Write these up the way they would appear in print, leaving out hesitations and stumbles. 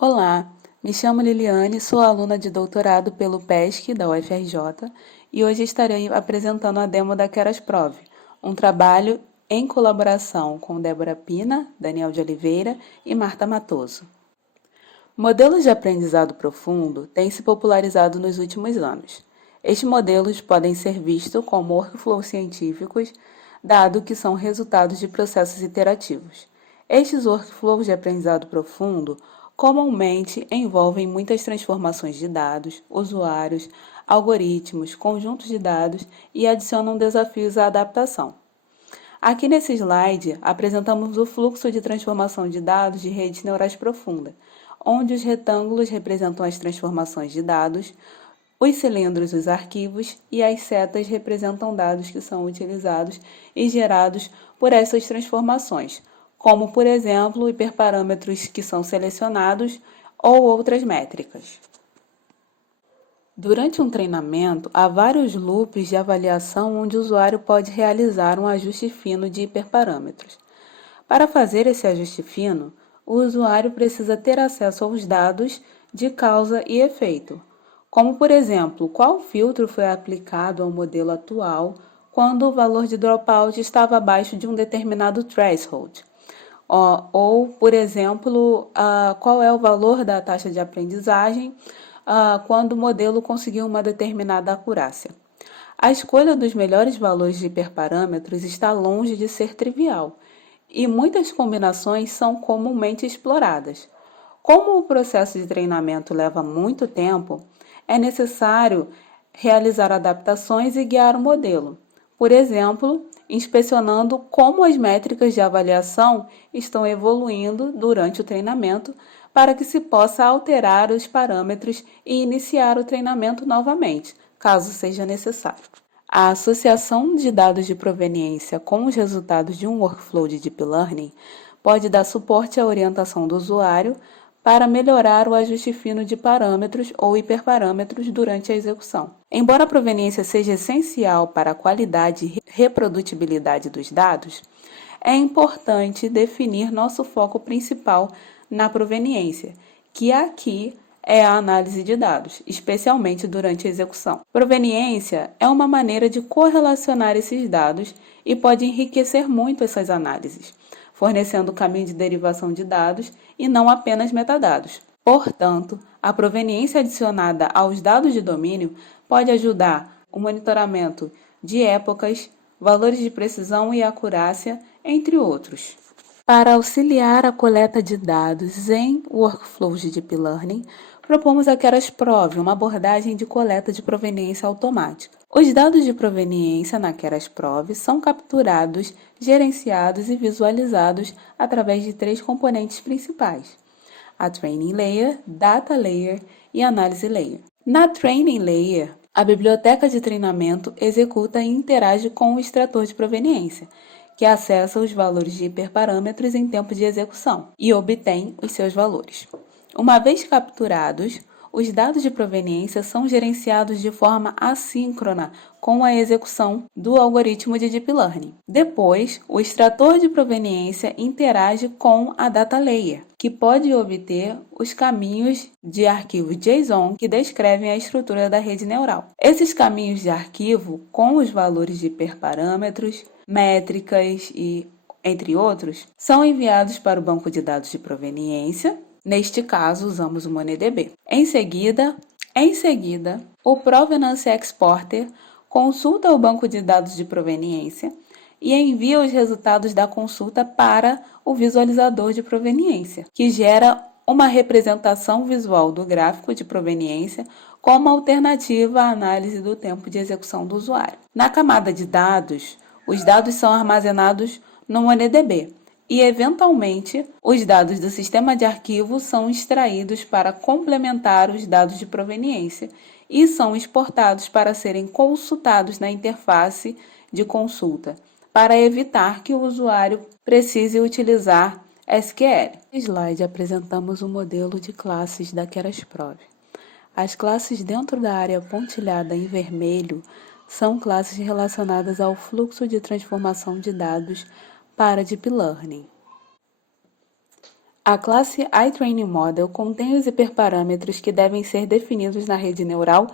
Olá, me chamo Liliane, sou aluna de doutorado pelo PESC da UFRJ e hoje estarei apresentando a demo da Keras-Prov, um trabalho em colaboração com Débora Pina, Daniel de Oliveira e Marta Matoso. Modelos de aprendizado profundo têm se popularizado nos últimos anos. Estes modelos podem ser vistos como workflows científicos, dado que são resultados de processos iterativos. Estes workflows de aprendizado profundo comumente envolvem muitas transformações de dados, usuários, algoritmos, conjuntos de dados e adicionam desafios à adaptação. Aqui nesse slide, apresentamos o fluxo de transformação de dados de redes neurais profundas, onde os retângulos representam as transformações de dados, os cilindros os arquivos e as setas representam dados que são utilizados e gerados por essas transformações, como, por exemplo, hiperparâmetros que são selecionados ou outras métricas. Durante um treinamento, há vários loops de avaliação onde o usuário pode realizar um ajuste fino de hiperparâmetros. Para fazer esse ajuste fino, o usuário precisa ter acesso aos dados de causa e efeito, como, por exemplo, qual filtro foi aplicado ao modelo atual quando o valor de dropout estava abaixo de um determinado threshold. Ou, por exemplo, qual é o valor da taxa de aprendizagem quando o modelo conseguiu uma determinada acurácia. A escolha dos melhores valores de hiperparâmetros está longe de ser trivial, e muitas combinações são comumente exploradas. Como o processo de treinamento leva muito tempo, é necessário realizar adaptações e guiar o modelo. Por exemplo, inspecionando como as métricas de avaliação estão evoluindo durante o treinamento para que se possa alterar os parâmetros e iniciar o treinamento novamente, caso seja necessário. A associação de dados de proveniência com os resultados de um workflow de Deep Learning pode dar suporte à orientação do usuário para melhorar o ajuste fino de parâmetros ou hiperparâmetros durante a execução. Embora a proveniência seja essencial para a qualidade e reprodutibilidade dos dados, é importante definir nosso foco principal na proveniência, que aqui é a análise de dados, especialmente durante a execução. Proveniência é uma maneira de correlacionar esses dados e pode enriquecer muito essas análises, fornecendo o caminho de derivação de dados e não apenas metadados. Portanto, a proveniência adicionada aos dados de domínio pode ajudar o monitoramento de épocas, valores de precisão e acurácia, entre outros. Para auxiliar a coleta de dados em workflows de Deep Learning, propomos a Keras-Prov, uma abordagem de coleta de proveniência automática. Os dados de proveniência na Keras-Prov são capturados, gerenciados e visualizados através de 3 componentes principais: a Training Layer, Data Layer e Análise Layer. Na Training Layer, a biblioteca de treinamento executa e interage com o extrator de proveniência, que acessa os valores de hiperparâmetros em tempo de execução e obtém os seus valores. Uma vez capturados, os dados de proveniência são gerenciados de forma assíncrona com a execução do algoritmo de Deep Learning. Depois, o extrator de proveniência interage com a Data Layer, que pode obter os caminhos de arquivo JSON que descrevem a estrutura da rede neural. Esses caminhos de arquivo, com os valores de hiperparâmetros, métricas e entre outros, são enviados para o banco de dados de proveniência. Neste caso, usamos o MoneyDB. Em seguida, o Provenance Exporter consulta o banco de dados de proveniência e envia os resultados da consulta para o visualizador de proveniência, que gera uma representação visual do gráfico de proveniência como alternativa à análise do tempo de execução do usuário. Na camada de dados, os dados são armazenados no MoneyDB e, eventualmente, os dados do sistema de arquivo são extraídos para complementar os dados de proveniência e são exportados para serem consultados na interface de consulta, para evitar que o usuário precise utilizar SQL. No slide apresentamos o modelo de classes da Keras-Prov. As classes dentro da área pontilhada em vermelho são classes relacionadas ao fluxo de transformação de dados para Deep Learning. A classe iTrainingModel contém os hiperparâmetros que devem ser definidos na rede neural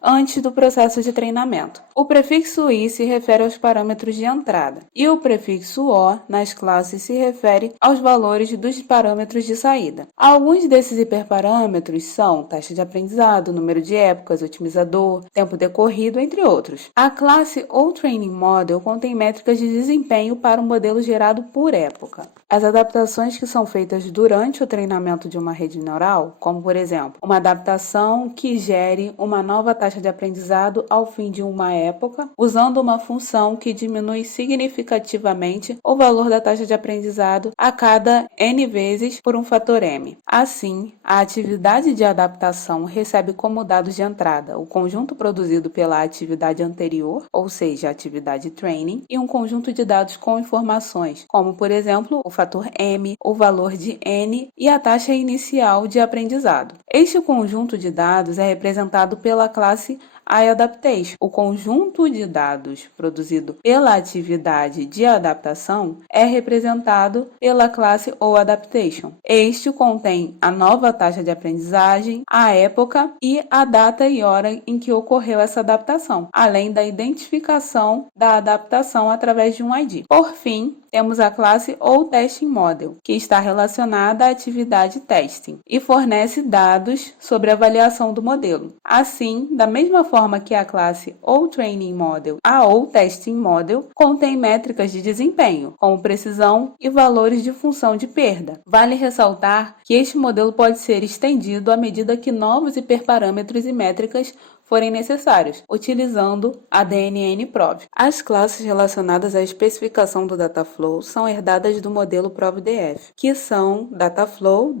antes do processo de treinamento. O prefixo i se refere aos parâmetros de entrada e o prefixo o nas classes se refere aos valores dos parâmetros de saída. Alguns desses hiperparâmetros são taxa de aprendizado, número de épocas, otimizador, tempo decorrido, entre outros. A classe OTrainingModel contém métricas de desempenho para um modelo gerado por época. As adaptações que são feitas durante o treinamento de uma rede neural, como por exemplo, uma adaptação que gere uma nova taxa de aprendizado ao fim de uma época, usando uma função que diminui significativamente o valor da taxa de aprendizado a cada n vezes por um fator m. Assim, a atividade de adaptação recebe como dados de entrada o conjunto produzido pela atividade anterior, ou seja, a atividade training, e um conjunto de dados com informações, como por exemplo, o fator m, o valor de n e a taxa inicial de aprendizado. Este conjunto de dados é representado pela classe iAdaptation. O conjunto de dados produzido pela atividade de adaptação é representado pela classe OAdaptation. Este contém a nova taxa de aprendizagem, a época e a data e hora em que ocorreu essa adaptação, além da identificação da adaptação através de um ID. Por fim, temos a classe OTestingModel, que está relacionada à atividade testing e fornece dados sobre a avaliação do modelo. Assim, da mesma forma que a classe OTrainingModel, a OTestingModel contém métricas de desempenho, como precisão e valores de função de perda. Vale ressaltar que este modelo pode ser estendido à medida que novos hiperparâmetros e métricas forem necessários, utilizando a DNN-Prov. As classes relacionadas à especificação do Dataflow são herdadas do modelo ProvDF, que são Dataflow,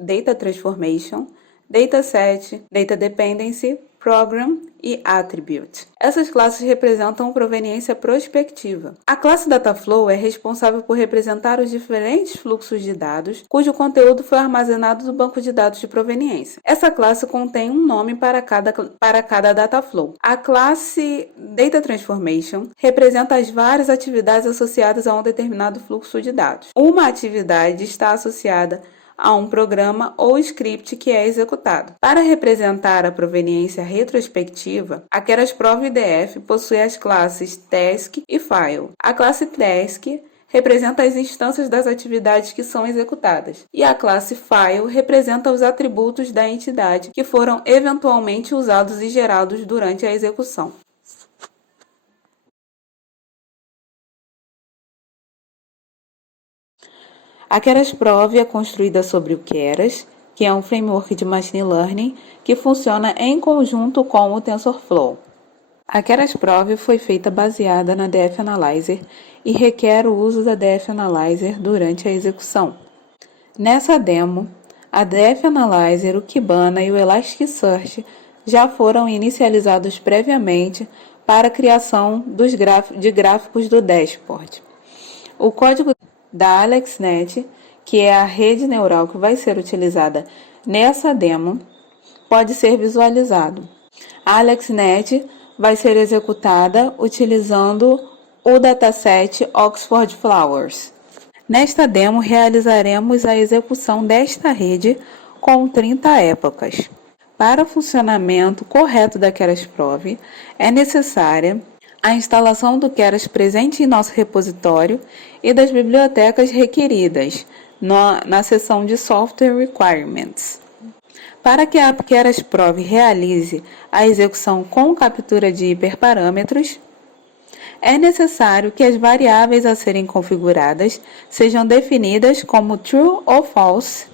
Data Transformation, Dataset, Data Dependency, Program e Attribute. Essas classes representam proveniência prospectiva. A classe Dataflow é responsável por representar os diferentes fluxos de dados cujo conteúdo foi armazenado no banco de dados de proveniência. Essa classe contém um nome para cada Dataflow. A classe Data Transformation representa as várias atividades associadas a um determinado fluxo de dados. Uma atividade está associada a um programa ou script que é executado. Para representar a proveniência retrospectiva, a Keras ProvDF possui as classes Task e File. A classe Task representa as instâncias das atividades que são executadas, e a classe File representa os atributos da entidade que foram eventualmente usados e gerados durante a execução. A Keras Prov é construída sobre o Keras, que é um framework de Machine Learning que funciona em conjunto com o TensorFlow. A Keras Prov foi feita baseada na DF Analyzer e requer o uso da DF Analyzer durante a execução. Nessa demo, a DF Analyzer, o Kibana e o Elasticsearch já foram inicializados previamente para a criação de gráficos do dashboard. O código da AlexNet, que é a rede neural que vai ser utilizada nessa demo, pode ser visualizado. A AlexNet vai ser executada utilizando o dataset Oxford Flowers. Nesta demo, realizaremos a execução desta rede com 30 épocas. Para o funcionamento correto da Keras Prov, é necessária a instalação do Keras presente em nosso repositório e das bibliotecas requeridas na seção de Software Requirements. Para que a Keras Prov realize a execução com captura de hiperparâmetros, é necessário que as variáveis a serem configuradas sejam definidas como true ou false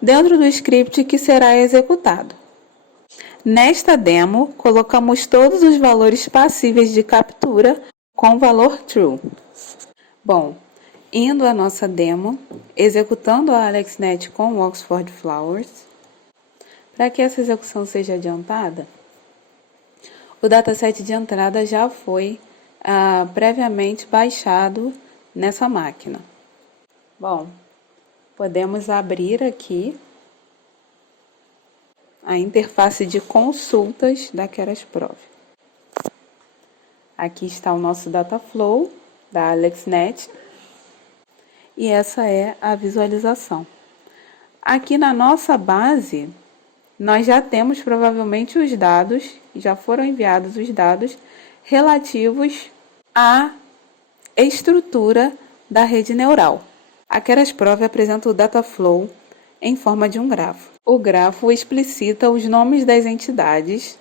dentro do script que será executado. Nesta demo, colocamos todos os valores passíveis de captura com valor true. Bom, indo à nossa demo, executando a AlexNet com o Oxford Flowers, para que essa execução seja adiantada, o dataset de entrada já foi previamente baixado nessa máquina. Bom, podemos abrir aqui a interface de consultas da Keras Prov. Aqui está o nosso Dataflow da AlexNet e essa é a visualização. Aqui na nossa base, nós já temos provavelmente os dados, já foram enviados os dados relativos à estrutura da rede neural. A Keras-Prove apresenta o Dataflow em forma de um grafo. O grafo explicita os nomes das entidades,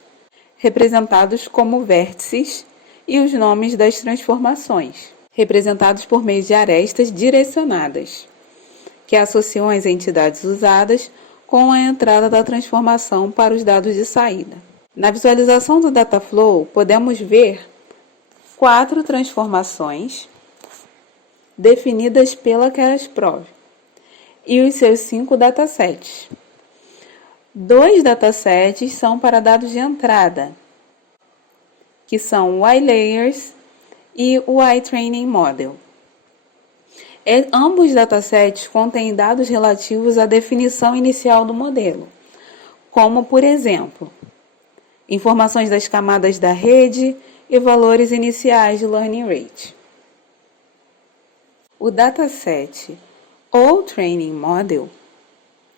representados como vértices, e os nomes das transformações, representados por meio de arestas direcionadas, que associam as entidades usadas com a entrada da transformação para os dados de saída. Na visualização do Dataflow, podemos ver 4 transformações definidas pela Keras-Prove e os seus 5 datasets. 2 datasets são para dados de entrada, que são o iLayers e o iTraining Model. Ambos datasets contêm dados relativos à definição inicial do modelo, como, por exemplo, informações das camadas da rede e valores iniciais de Learning Rate. O dataset ou Training Model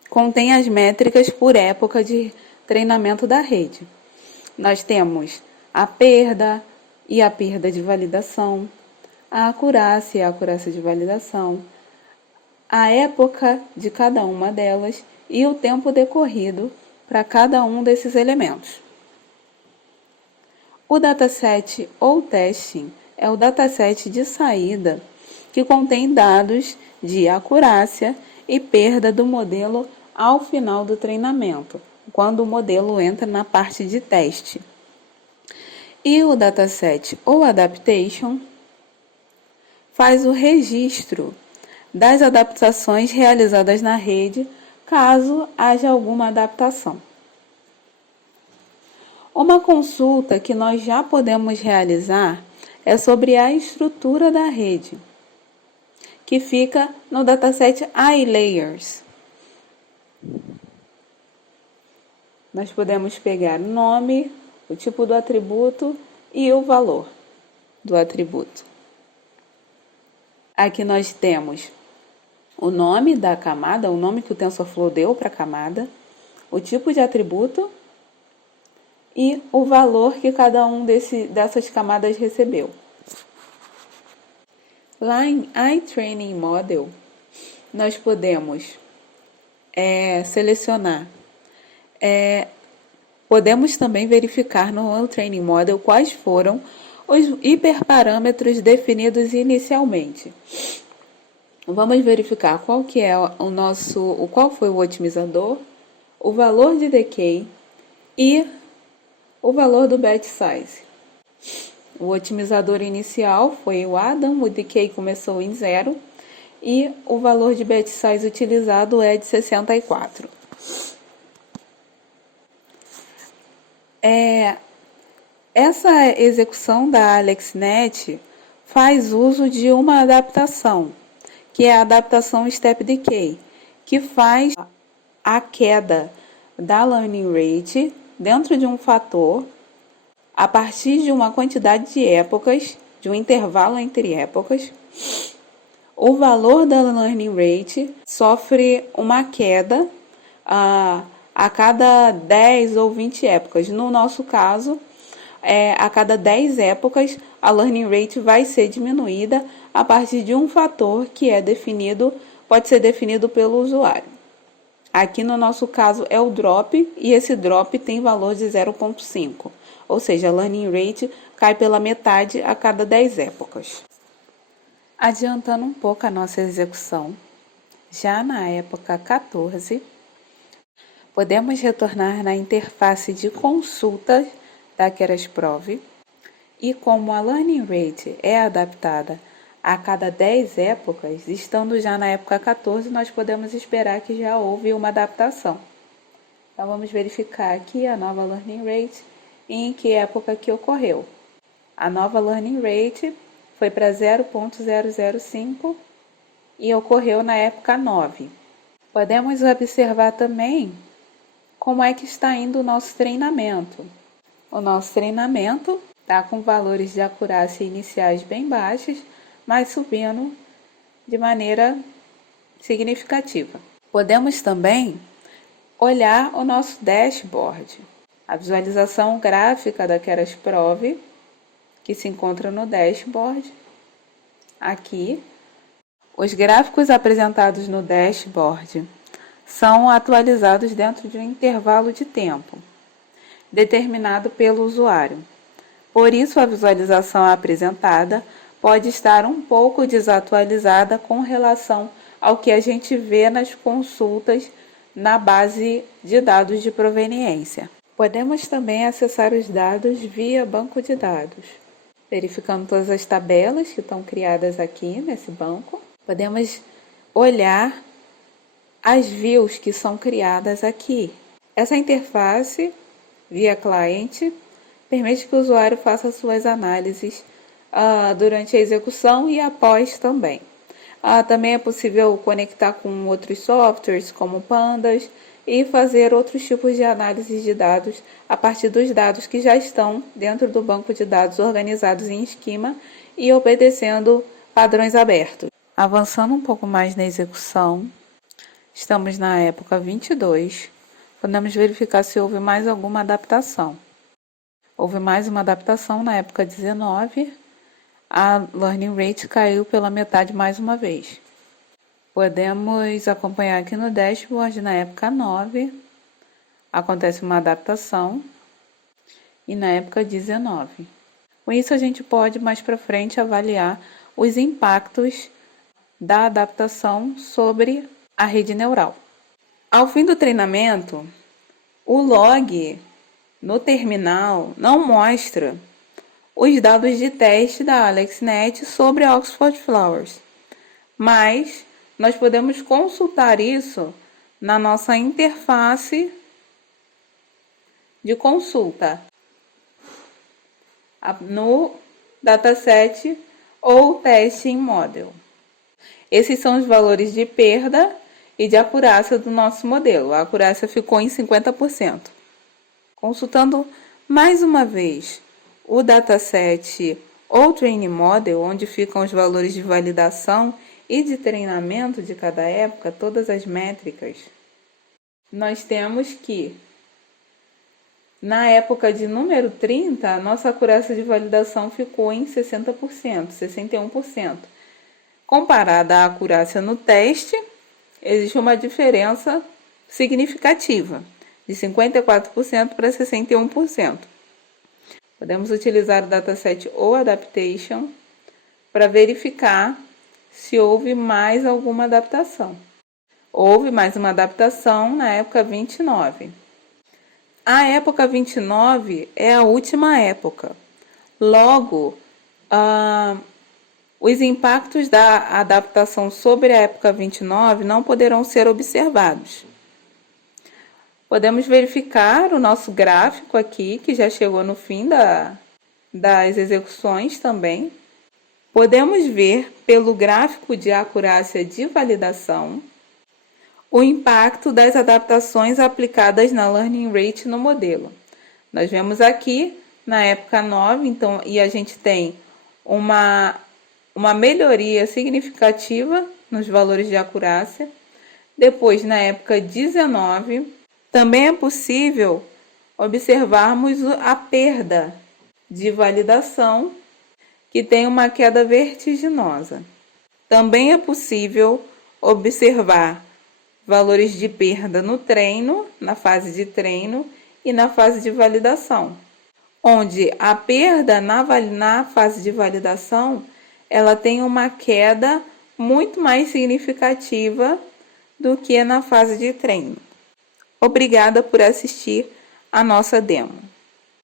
contém as métricas por época de treinamento da rede. Nós temos a perda e a perda de validação, a acurácia e a acurácia de validação, a época de cada uma delas e o tempo decorrido para cada um desses elementos. O dataset ou testing é o dataset de saída que contém dados de acurácia e perda do modelo ao final do treinamento, quando o modelo entra na parte de teste. E o dataset ou adaptation faz o registro das adaptações realizadas na rede, caso haja alguma adaptação. Uma consulta que nós já podemos realizar é sobre a estrutura da rede, que fica no dataset iLayers. Nós podemos pegar o nome, o tipo do atributo e o valor do atributo. Aqui nós temos o nome da camada, o nome que o TensorFlow deu para a camada, o tipo de atributo e o valor que cada um dessas camadas recebeu. Lá em iTraining Model, nós podemos selecionar. Podemos também verificar no Training Model quais foram os hiperparâmetros definidos inicialmente. Vamos verificar qual foi o otimizador, o valor de decay e o valor do batch size. O otimizador inicial foi o Adam, o decay começou em 0 e o valor de batch size utilizado é de 64. Essa execução da AlexNet faz uso de uma adaptação, que é a adaptação Step Decay, que faz a queda da Learning Rate dentro de um fator a partir de uma quantidade de épocas, de um intervalo entre épocas. O valor da Learning Rate sofre uma queda a cada 10 ou 20 épocas. No nosso caso, a cada 10 épocas, a Learning Rate vai ser diminuída a partir de um fator que pode ser definido pelo usuário. Aqui no nosso caso é o drop, e esse drop tem valor de 0,5, ou seja, a Learning Rate cai pela metade a cada 10 épocas. Adiantando um pouco a nossa execução, já na época 14, podemos retornar na interface de consulta da Keras-Prove, e como a Learning Rate é adaptada a cada 10 épocas, estando já na época 14, nós podemos esperar que já houve uma adaptação. Então vamos verificar aqui a nova Learning Rate e em que época que ocorreu. A nova Learning Rate foi para 0,005 e ocorreu na época 9. Podemos observar também como é que está indo o nosso treinamento. O nosso treinamento está com valores de acurácia iniciais bem baixos, mas subindo de maneira significativa. Podemos também olhar o nosso dashboard, a visualização gráfica da Keras Prove, que se encontra no dashboard. Aqui, os gráficos apresentados no dashboard são atualizados dentro de um intervalo de tempo determinado pelo usuário. Por isso, a visualização apresentada pode estar um pouco desatualizada com relação ao que a gente vê nas consultas na base de dados de proveniência. Podemos também acessar os dados via banco de dados, verificando todas as tabelas que estão criadas aqui nesse banco. Podemos olhar as views que são criadas aqui. Essa interface via cliente permite que o usuário faça suas análises durante a execução e após também. Também é possível conectar com outros softwares como Pandas e fazer outros tipos de análise de dados a partir dos dados que já estão dentro do banco de dados organizados em esquema e obedecendo padrões abertos. Avançando um pouco mais na execução, estamos na época 22, podemos verificar se houve mais alguma adaptação. Houve mais uma adaptação na época 19, a learning rate caiu pela metade mais uma vez. Podemos acompanhar aqui no dashboard na época 9, acontece uma adaptação, e na época 19. Com isso a gente pode mais para frente avaliar os impactos da adaptação sobre a rede neural. Ao fim do treinamento, o log no terminal não mostra os dados de teste da AlexNet sobre a Oxford Flowers, mas nós podemos consultar isso na nossa interface de consulta, no dataset ou testing model. Esses são os valores de perda e de acurácia do nosso modelo. A acurácia ficou em 50%. Consultando mais uma vez o dataset ou training model, onde ficam os valores de validação e de treinamento de cada época, todas as métricas, nós temos que, na época de número 30, a nossa acurácia de validação ficou em 60%, 61%. Comparada à acurácia no teste, existe uma diferença significativa, de 54% para 61%. Podemos utilizar o dataset ou adaptation para verificar se houve mais alguma adaptação. Houve mais uma adaptação na época 29. A época 29 é a última época. Logo, os impactos da adaptação sobre a época 29 não poderão ser observados. Podemos verificar o nosso gráfico aqui, que já chegou no fim das execuções também. Podemos ver pelo gráfico de acurácia de validação o impacto das adaptações aplicadas na learning rate no modelo. Nós vemos aqui na época 9, então, e a gente tem uma melhoria significativa nos valores de acurácia. Depois, na época 19, também é possível observarmos a perda de validação, que tem uma queda vertiginosa. Também é possível observar valores de perda no treino, na fase de treino e na fase de validação, onde a perda na fase de validação ela tem uma queda muito mais significativa do que na fase de treino. Obrigada por assistir a nossa demo.